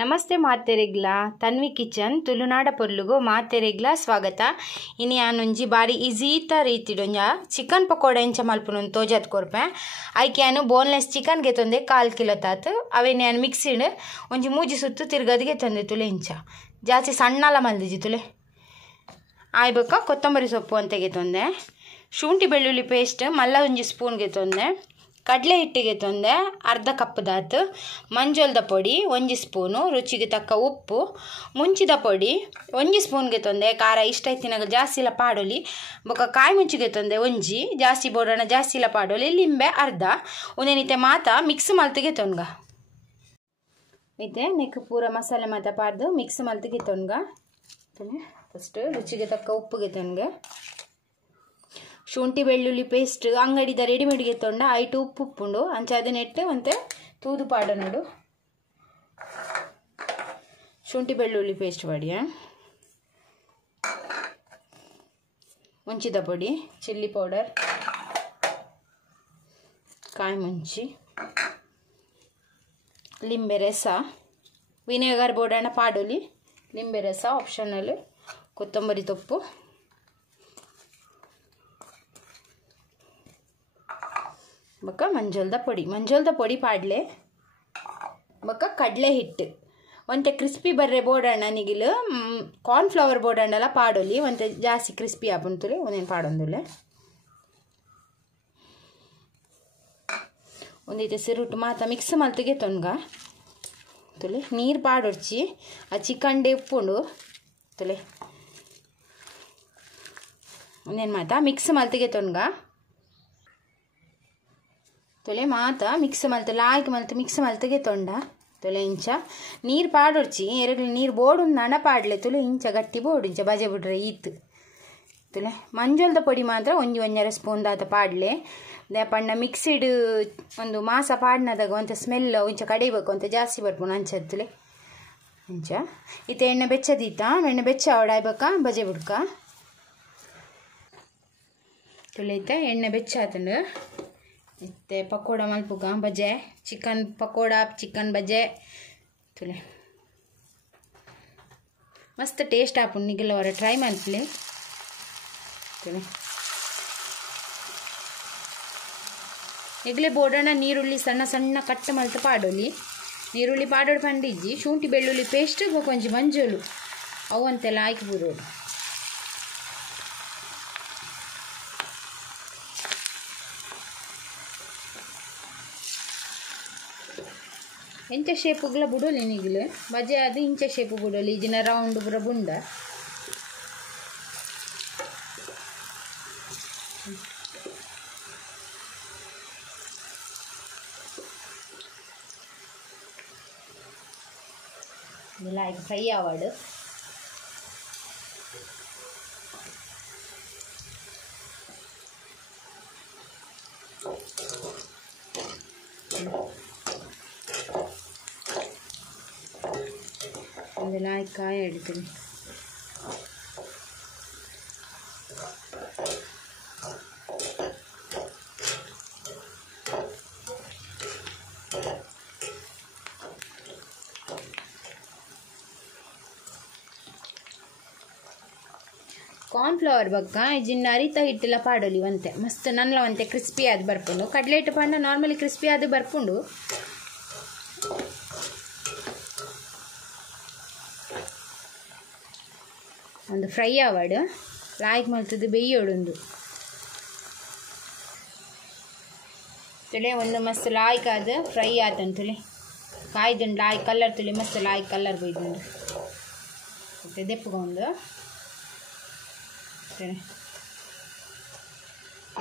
ನಮಸ್ತೆ ಮಾತೆರೆಗ್ಲ ತನ್ವಿ ಕಿಚನ್ ತುಳುನಾಡ ಪೊರ್ಲುಗು ಮಾತೆರೆಗ್ಲ ಸ್ವಾಗತ. ಇನಿ ಆನೊಂಜಿ ಬಾರಿ ಈಜೀತ ರೀತಿಡೊಂಜ ಚಿಕನ್ ಪಕೋಡ ಎಂಚ ಮಲ್ಪುನ ತೋಜತ್ ಕೊರ್ಪೆ. ಐಕೆ ಆನು ಬೋನ್ಲೆಸ್ ಚಿಕನ್ ಗೆತ್ತೊಂದೆ 1/4 ಕಿಲೋ ತಾತು ಅವೇನೆ ಆನು ಮಿಕ್ಸಿಡ್ ಒಂಜಿ ಮೂಜಿ ಸುತ್ತು ತಿರ್ಗದು ಗೆತ್ತೊಂದೆ ತುಲೆ ಇಂಚ ಜಾಸ್ತಿ ಸಣ್ಣಲ ಮಲ್ದಿಜಿ ತುಲೆ. ಆಯ್ಬಕ್ಕ ಕೊತ್ತಂಬರಿ ಸೊಪ್ಪು ಅಂತ ಗೆತ್ತೊಂದೆ, ಶುಂಠಿ ಬೆಳ್ಳುಳ್ಳಿ ಪೇಸ್ಟ್ ಮಲ್ಲ ಒಂಜಿ ಸ್ಪೂನ್ ಗೆತ್ತೊಂದೆ, ಕಡಲೆ ಹಿಟ್ಟಿಗೆ ತೊಂದೆ ಅರ್ಧ ಕಪ್ ದಾತು, ಮಂಜೋಲ್ದ ಪೊಡಿ 1 ಸ್ಪೂನು, ರುಚಿಗೆ ತಕ್ಕ ಉಪ್ಪು, ಮುಂಚಿದ ಪೊಡಿ 1 ಸ್ಪೂನ್ಗೆ ತೊಂದೆ, ಖಾರ ಇಷ್ಟ ಐತಿನಾಗ ಜಾಸ್ತಿ ಇಲ್ಲ ಪಾಡೋಲಿ, ಬೊಕ್ಕ ಕಾಯಿ ಮುಂಚಿಗೆ ತೊಂದೆ ಒಂಜಿ ಜಾಸ್ತಿ ಬೋಡೋಣ ಜಾಸ್ತಿ ಇಲ್ಲ ಪಾಡೋಲಿ, ಲಿಂಬೆ ಅರ್ಧ ಉನೇನಿತೆ ಮಾತ ಮಿಕ್ಸ್ ಮಲ್ತಿಗೆ ತೊನ್ಗ ಐತೆ ನೆಕ್ ಪೂರ ಮಸಾಲೆ ಮಾತ ಪಾಡ್ದು ಮಿಕ್ಸ್ ಮಲ್ತಿಗೆ ತೊನ್ಗ. ಫಸ್ಟ್ ರುಚಿಗೆ ತಕ್ಕ ಉಪ್ಪುಗೆ ತೊನ್ಗೆ, ಶುಂಠಿ ಬೆಳ್ಳುಳ್ಳಿ ಪೇಸ್ಟ್ ಅಂಗಡಿದ ರೆಡಿಮೇಡ್ಗೆ ತೊಂಡ ಐಟು ಉಪ್ಪು ಉಪ್ಪುಂಡು ಅಂಚ ಅದನ್ನ ನೆಟ್ಟು ಮತ್ತೆ ತೂದು ಪಾಡ ನೋಡು. ಶುಂಠಿ ಬೆಳ್ಳುಳ್ಳಿ ಪೇಸ್ಟ್ ಪಡಿಯ, ಮುಂಚಿದ ಪೊಡಿ, ಚಿಲ್ಲಿ ಪೌಡರ್, ಕಾಯಿ ಮುಂಚಿ, ಲಿಂಬೆ ರಸ, ವಿನೆಗರ್ ಬೋಡಣ ಪಾಡೋಲಿ, ಲಿಂಬೆ ರಸ ಆಪ್ಷನಲ್, ಕೊತ್ತಂಬರಿ ತೊಪ್ಪು, ಬೊಕ್ಕ ಮಂಜೋಲ್ದ ಪೊಡಿ ಪಾಡ್ಲೆ, ಬೊಕ್ಕ ಕಡಲೆ ಹಿಟ್ಟು ಒಂತೆ ಕ್ರಿಸ್ಪಿ ಬರ್ರೆ ಬೋಡಣ್ಣ ನಿಗಿಲು ಕಾರ್ನ್ಫ್ಲವರ್ ಬೋಡಣ್ಣಲ ಪಾಡೋಲಿ ಒಂತೆ ಜಾಸ್ತಿ ಕ್ರಿಸ್ಪಿ ಆಪುಂತುಲೆ ಒಂದೇನು ಪಾಡೊಂದುಲ್ಲೆ. ಒಂದೈತೆ ಸಿರುಟು ಮಾತ ಮಿಕ್ಸ್ ಮಲ್ತಿಗೆ ತೊನ್ಗ ತುಲೆ ನೀರು ಪಾಡೊಡ್ಚಿ ಆ ಚಿಕನ್ ಡೇ ಉಪ್ಪುಂಡು ತುಲೆ ಒಂದೇನು ಮಾತ ಮಿಕ್ಸ್ ಮಲ್ತಿಗೆ ತೊನ್ಗ ತುಲೆ ಮಾತ ಮಿಕ್ಸ್ ಮಲ್ತು ಲಾಯ್ಕ್ ಮಲ್ತು ಮಿಕ್ಸ್ ಮಲ್ತಿಗೆ ತೊಂಡ ತುಲೆ ಇಂಚ ನೀರು ಪಾಡೊಡ್ಚಿ ಎರಡು ನೀರು ಬೋಡು ನಡ ಪಾಡ್ಲೆ ತುಲೆ ಇಂಚ ಗಟ್ಟಿ ಬೋಡು ಇಂಚ ಬಜೆ ಬಿಡ್ರೆ ಈತ್ ತುಲೆ. ಮಂಜೋಲ್ದ ಪೊಡಿ ಮಾತ್ರ ಒಂಜರ ಸ್ಪೂನ್ ದಾತ ಪಾಡ್ಲೆ ಪಂಡ ಮಿಕ್ಸಿಡ್ ಒಂದು ಮಾಸ ಪಾಡ್ನದಾಗ ಒಂತ ಸ್ಮೆಲ್ ಇಂಚ ಕಡಿಬೇಕು ಅಂತ ಜಾಸ್ತಿ ಬರ್ಪುಣ ಅಂಚದ್ದುಲೆ ಇಂಚ ಇತ್ತೆ ಎಣ್ಣೆ ಬೆಚ್ಚದೀತ ಎಣ್ಣೆ ಬೆಚ್ಚ ಅವಡಾಯ್ಬೇಕ ಬಜೆ ಬಿಡ್ಕ ತುಲೆ ಐತೆ ಎಣ್ಣೆ ಬೆಚ್ಚ ಆತಂಡು ಮತ್ತೆ ಪಕೋಡ ಮಲ್ಪುಗ ಬಜೆ ಚಿಕನ್ ಪಕೋಡ ಚಿಕನ್ ಬಜೆ ತುಲೆ ಮಸ್ತ್ ಟೇಸ್ಟ್ ಆಪುಂಡು ನಿಗಿಲ್ಲ ಅವರ ಟ್ರೈ ಮಲ್ಪಲಿ ತುಲೆ. ಎಗ್ಲೆ ಬೋಡಣ ನೀರುಳ್ಳಿ ಸಣ್ಣ ಸಣ್ಣ ಕಟ್ ಮಲ್ತು ಪಾಡೋಲಿ, ನೀರುಳ್ಳಿ ಪಾಡೋಡು ಪಂಡಿಜ್ಜಿ ಶುಂಠಿ ಬೆಳ್ಳುಳ್ಳಿ ಪೇಸ್ಟ್ ಕೊಂಚ ಮಂಜೋಲು ಅವು ಅಂತೆಲ್ಲ ಆಯ್ಕೆ ಬಿಡೋಡು. ಎಂಚ ಶೇಪುಗ್ಲ ಬಿಡೋಲಿ ನಿಗಿಲು ಬಜೆ ಅದು ಇಂಚ ಶೇಪು ಬಿಡೋಲಿ ಈಜಿನ ರೌಂಡ್ ಬುರ ಬುಂಡ ಲೈಕ್ ಫ್ರೈ ಆವಾಡು ಅದೆಲ್ಲ ಕಾಯಿ ಇಡ್ತೀನಿ. ಕಾರ್ನ್ಫ್ಲವರ್ ಬಕ್ಕ ಇಜಿನ್ನ ಅರಿತ ಹಿಟ್ಟೆಲ್ಲ ಪಾಡೋಲಿ ಒಂತೆ ಮಸ್ತ್ ನನ್ಲ ಒಂತೆ ಕ್ರಿಸ್ಪಿ ಆದ ಬರ್ಪುಂಡು. ಕಡಲೆ ಹಿಟ್ಟು ಪಂಡ ನಾರ್ಮಲಿ ಕ್ರಿಸ್ಪಿ ಆದ ಬರ್ಪುಂಡು. ಒಂದು ಫ್ರೈ ಆವಾಡು ಲಾಯ್ಕ್ ಮಲ್ತದ್ದು ಬೇಯೋಡುಂದು ತುಲೆ ಒಂದು ಮಸ್ತ್ ಲಾಯ್ಕ್ ಆದ ಫ್ರೈ ಆತಂದು ತುಲೆ ಕಾಯ್ದುಂಡು ಲಾಯ್ಕ್ ಕಲರ್ ತುಲೆ ಮಸ್ತ್ ಲಾಯ್ಕ್ ಕಲರ್ ಬೈದುಂಡು ಮತ್ತೆ ದೆಪ್ಪಗೊಂಡು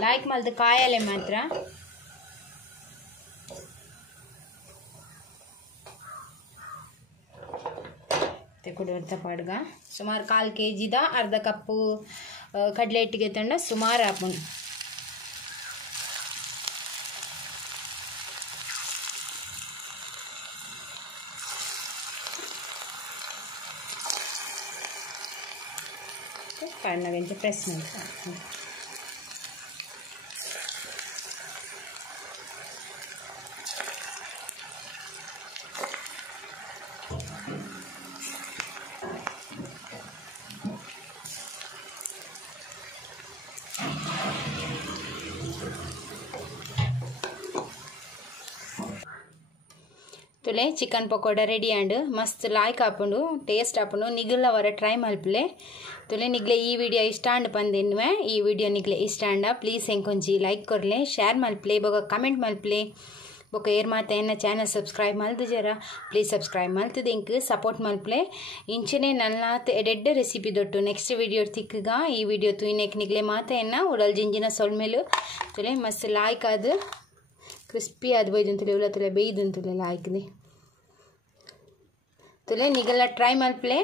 ಲಾಯ್ಕ್ ಮಲ್ತು ಕಾಯಲೆ ಮಾತ್ರ ಕೊಡುವಂಥ ಪಾಡ್ಗ ಸುಮಾರು 1/4 kg ಅರ್ಧ ಕಪ್ಪು ಕಡಲೆ ಹಿಟ್ಟಿಗೆ ತಂಡ ಸುಮಾರು ಆಪುಂಡು. ಕಾರಣವೆಂಚ ಪ್ರೆಸ್ ಮಾಡಿ तुले चिकन पकोडा रेडी आंड मस्त लायक आपुंडु टेस्ट आपुंडु निगल वर ट्रೈ मल्पले तुले निगले ई वीडियो इष्ट आंड पंदिन्वे ई वीडियो निगले इष्ट आंड प्लीज ಎಂಕೊಂಜಿ ಲೈಕ್ ಕೊರ್ಲೆ ಶೇರ್ ಮಲ್ಪಲೆ ಬೊಗ ಕಮೆಂಟ್ ಮಲ್ಪಲೆ ಬೊಕ ಏರ್ ಮಾತ ಎನ್ನ ಚಾನೆಲ್ ಸಬ್ಸ್ಕ್ರೈಬ್ ಮಲ್ದಿಜರ ಪ್ಲೀಸ್ ಸಬ್ಸ್ಕ್ರೈಬ್ ಮಲ್ತದೆ ಇಂಕ್ ಸಪೋರ್ಟ್ ಮಲ್ಪಲೆ ಇಂಚನೆ ನಲ್ಲಾತ್ ಎಡೆಡ್ಡ ರೆಸಿಪಿ ದೊಟ್ಟು ನೆಕ್ಸ್ಟ್ वीडियो ತಿಕ್ಕಗ ಈ वीडियो ತುಯಿನೆಕ್ ನಿಗಲೆ ಮಾತ ಎನ್ನ ಉಡಲ್ ಜಿಂಜಿನ ಸೊಲ್ಮೆಲು ತುಲೆ ಮಸ್ತ್ ಲಾಯ್ಕ್ ಆದ क्रिस्पी आद बोयदुन तुले उला तुले बेयदुन तुले लायक दे तुले निगला ट्राई मल्पले।